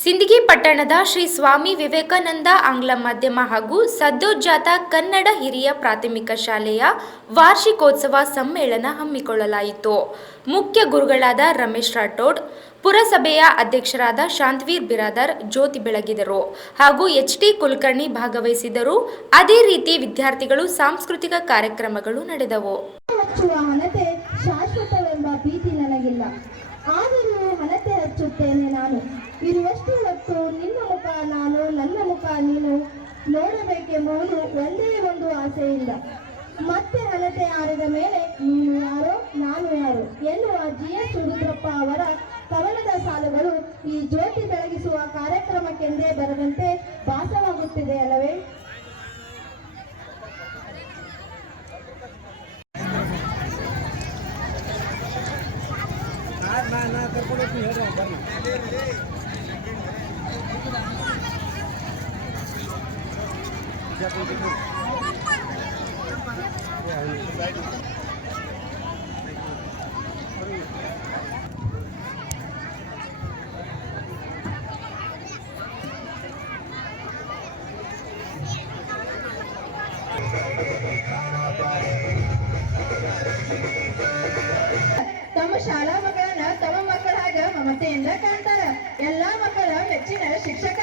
ಸಿಂದಗಿ ಪಟ್ಟಣದ ಶ್ರೀ ಸ್ವಾಮಿ ವಿವೇಕಾನಂದ ಆಂಗ್ಲ ಮಾಧ್ಯಮ ಹಾಗೂ ಸದ್ಯೋಜಾತ ಕನ್ನಡ ಹಿರಿಯ ಪ್ರಾಥಮಿಕ ಶಾಲೆಯ ವಾರ್ಷಿಕೋತ್ಸವ ಸಮ್ಮೇಳನ ಹಮ್ಮಿಕೊಳ್ಳಲಾಯಿತು. ಮುಖ್ಯ ಗುರುಗಳಾದ ರಮೇಶ್ ರಾಠೋಡ್, ಪುರಸಭೆಯ ಅಧ್ಯಕ್ಷರಾದ ಶಾಂತವೀರ್ ಬಿರಾದರ್ ಜ್ಯೋತಿ ಬೆಳಗಿದರು ಹಾಗೂ ಎಚ್.ಟಿ. ಕುಲಕರ್ಣಿ ಭಾಗವಹಿಸಿದರು. ಅದೇ ರೀತಿ ವಿದ್ಯಾರ್ಥಿಗಳು ಸಾಂಸ್ಕೃತಿಕ ಕಾರ್ಯಕ್ರಮಗಳು ನಡೆದವು. ಶಾಶ್ವತವೆಂಬ ಭೀತಿ ನನಗಿಲ್ಲ, ಆದರೂ ಹಣತೆ ಹಚ್ಚುತ್ತೇನೆ ನಾನು. ಇರುವಷ್ಟು ಹೊತ್ತು ನಿನ್ನ ಮುಖ ನಾನು, ನನ್ನ ಮುಖ ನೀನು ನೋಡಬೇಕೆಂಬುದು ಒಂದೇ ಒಂದು ಆಸೆಯಿಂದ. ಮತ್ತೆ ಹಣತೆ ಆರಿದ ಮೇಲೆ ನೀನು ಯಾರೋ ನಾನು ಯಾರು ಎನ್ನುವ ಜಿ.ಎಸ್. ಉಡುದ್ರಪ್ಪ ಅವರ ಕವನದ ಸಾಲುಗಳು ಈ ಜ್ಯೋತಿ ಬೆಳಗಿಸುವ ಕಾರ್ಯಕ್ರಮಕ್ಕೆಂದೇ ಬರದಂತೆ ಭಾಸವಾಗುತ್ತಿದೆ ಅಲ್ಲವೇ? ತಮ್ಮ ಶಾಲಾ ಮಕ್ಕಳನ್ನ ತಮ್ಮ ಮಕ್ಕಳ ಹಾಗೆ ಮಮತೆಯಿಂದ ಕಾಣ್ತಾರ. ಎಲ್ಲಾ ಮಕ್ಕಳ ಮೆಚ್ಚಿನ ಶಿಕ್ಷಕ